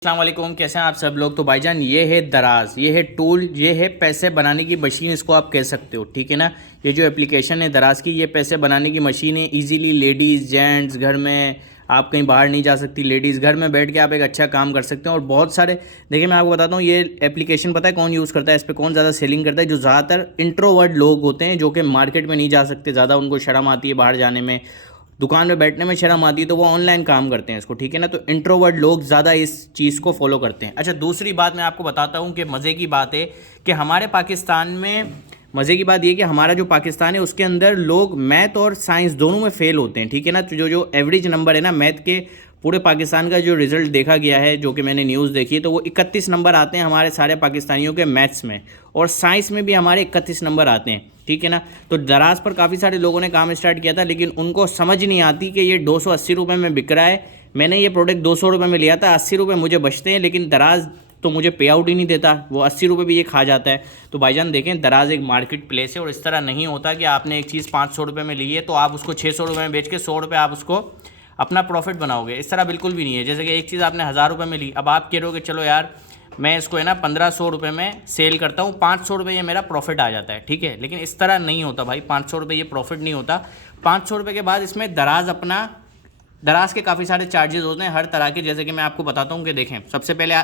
अस्सलाम वालेकुम, कैसे हैं आप सब लोग। तो भाईजान ये है दराज, ये है टूल, ये है पैसे बनाने की मशीन, इसको आप कह सकते हो। ठीक है ना। ये जो एप्लीकेशन है दराज की, ये पैसे बनाने की मशीन है। इजीली लेडीज़ जेंट्स घर में, आप कहीं बाहर नहीं जा सकती, लेडीज़ घर में बैठ के आप एक अच्छा काम कर सकते हैं। और बहुत सारे, देखिए मैं आपको बताता हूँ, ये एप्लीकेशन पता है कौन यूज़ करता है, इस पर कौन ज़्यादा सेलिंग करता है। जो ज़्यादातर इंट्रोवर्ट लोग होते हैं, जो कि मार्केट में नहीं जा सकते, ज़्यादा उनको शर्म आती है बाहर जाने में, दुकान में बैठने में शर्म आती है, तो वो ऑनलाइन काम करते हैं इसको। ठीक है ना। तो इंट्रोवर्ट लोग ज़्यादा इस चीज़ को फॉलो करते हैं। अच्छा, दूसरी बात मैं आपको बताता हूँ कि मज़े की बात है कि हमारे पाकिस्तान में, मज़े की बात ये कि हमारा जो पाकिस्तान है उसके अंदर लोग मैथ और साइंस दोनों में फ़ेल होते हैं। ठीक है ना। तो जो जो एवरेज नंबर है ना मैथ के, पूरे पाकिस्तान का जो रिज़ल्ट देखा गया है, जो कि मैंने न्यूज़ देखी है, तो वो 31 नंबर आते हैं हमारे सारे पाकिस्तानियों के मैथ्स में, और साइंस में भी हमारे 31 नंबर आते हैं। ठीक है ना। तो दराज पर काफ़ी सारे लोगों ने काम स्टार्ट किया था, लेकिन उनको समझ नहीं आती कि ये 280 रुपये में बिक रहा है। मैंने ये प्रोडक्ट 200 रुपये में लिया था, 80 रुपये मुझे बचते हैं, लेकिन दराज तो मुझे पे आउट ही नहीं देता, वो 80 रुपये भी ये खा जाता है। तो भाईजान देखें, दराज एक मार्केट प्लेस है, और इस तरह नहीं होता कि आपने एक चीज़ 500 रुपये में ली है तो आप उसको 600 रुपये में बेच के 100 रुपये आप उसको अपना प्रॉफिट बनाओगे। इस तरह बिल्कुल भी नहीं है। जैसे कि एक चीज़ आपने 1000 रुपये में ली, अब आप कह रहे हो कि चलो यार मैं इसको है ना 1500 रुपये में सेल करता हूँ, 500 रुपये ये मेरा प्रॉफिट आ जाता है। ठीक है, लेकिन इस तरह नहीं होता भाई, 500 रुपये ये प्रॉफिट नहीं होता। 500 रुपये के बाद इसमें दराज के काफ़ी सारे चार्जेस होते हैं हर तरह के। जैसे कि मैं आपको बताता हूँ कि देखें, सबसे पहले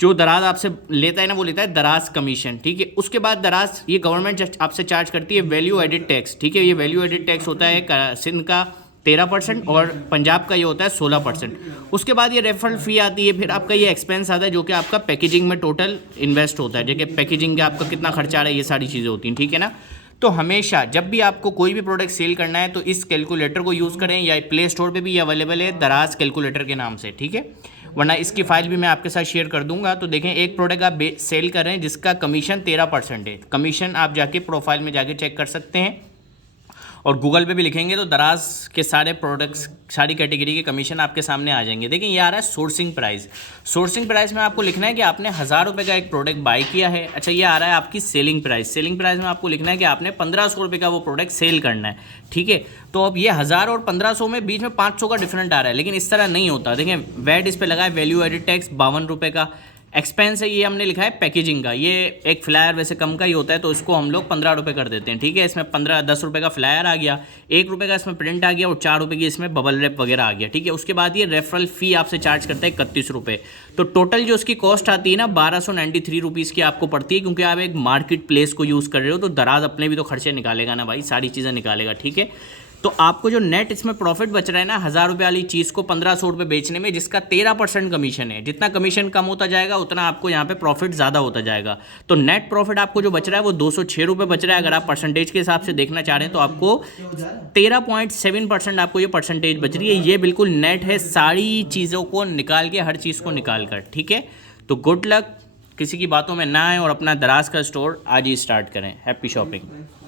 जो दराज आपसे लेता है ना, वो लेता है दराज कमीशन। ठीक है, उसके बाद दराज ये गवर्नमेंट आपसे चार्ज करती है वैल्यू एडिड टैक्स। ठीक है, ये वैल्यू एडिड टैक्स होता है सिंध का 13% और पंजाब का ये होता है 16%। उसके बाद ये रेफरल फ़ी आती है, फिर आपका ये एक्सपेंस आता है जो कि आपका पैकेजिंग में टोटल इन्वेस्ट होता है। जैसे पैकेजिंग का आपका कितना खर्चा आ रहा है, ये सारी चीज़ें होती हैं। ठीक है ना। तो हमेशा जब भी आपको कोई भी प्रोडक्ट सेल करना है तो इस कैलकुलेटर को यूज़ करें, या प्ले स्टोर पे भी अवेलेबल है दराज कैलकुलेटर के नाम से। ठीक है, वरना इसकी फाइल भी मैं आपके साथ शेयर कर दूंगा। तो देखें, एक प्रोडक्ट आप सेल कर रहे हैं जिसका कमीशन 13% है। कमीशन आप जाके प्रोफाइल में जाके चेक कर सकते हैं, और गूगल पे भी लिखेंगे तो दराज के सारे प्रोडक्ट्स, सारी कैटेगरी के कमीशन आपके सामने आ जाएंगे। देखिए, ये आ रहा है सोर्सिंग प्राइस। सोर्सिंग प्राइस में आपको लिखना है कि आपने 1000 रुपये का एक प्रोडक्ट बाय किया है। अच्छा, ये आ रहा है आपकी सेलिंग प्राइस। सेलिंग प्राइस में आपको लिखना है कि आपने 1500 रुपये का वो प्रोडक्ट सेल करना है। ठीक है, तो अब ये 1000 और 1500 में बीच में 500 का डिफरेंट आ रहा है, लेकिन इस तरह नहीं होता। देखिए, वैट इस पर लगा है, वैल्यू एडिड टैक्स 52 रुपये का। एक्सपेंस है, ये हमने लिखा है पैकेजिंग का। ये एक फ्लायर वैसे कम का ही होता है, तो इसको हम लोग 15 रुपये कर देते हैं। ठीक है, इसमें 10 रुपये का फ्लायर आ गया, 1 रुपये का इसमें प्रिंट आ गया, और 4 रुपये की इसमें बबल रैप वगैरह आ गया। ठीक है, उसके बाद ये रेफरल फ़ी आपसे चार्ज करता है 31 रुपये। तो टोटल जो उसकी कॉस्ट आती है ना 1293 रुपीज़ की आपको पड़ती है, क्योंकि आप एक मार्केट प्लेस को यूज़ कर रहे हो। तो दराज अपने भी तो खर्चे निकालेगा ना भाई, सारी चीज़ें निकालेगा। ठीक है, तो आपको जो नेट इसमें प्रॉफिट बच रहा है ना 1000 रुपये वाली चीज़ को 1500 रुपये बेचने में, जिसका 13% कमीशन है। जितना कमीशन कम होता जाएगा उतना आपको यहाँ पे प्रॉफिट ज़्यादा होता जाएगा। तो नेट प्रॉफिट आपको जो बच रहा है वो 206 रुपये बच रहा है। अगर आप परसेंटेज के हिसाब से देखना चाह रहे हैं तो आपको 13.7% आपको ये परसेंटेज बच रही है। ये बिल्कुल नेट है, सारी चीज़ों को निकाल के, हर चीज़ को निकाल कर। ठीक है, तो गुड लक, किसी की बातों में ना आए और अपना दराज का स्टोर आज ही स्टार्ट करें। Happy shopping.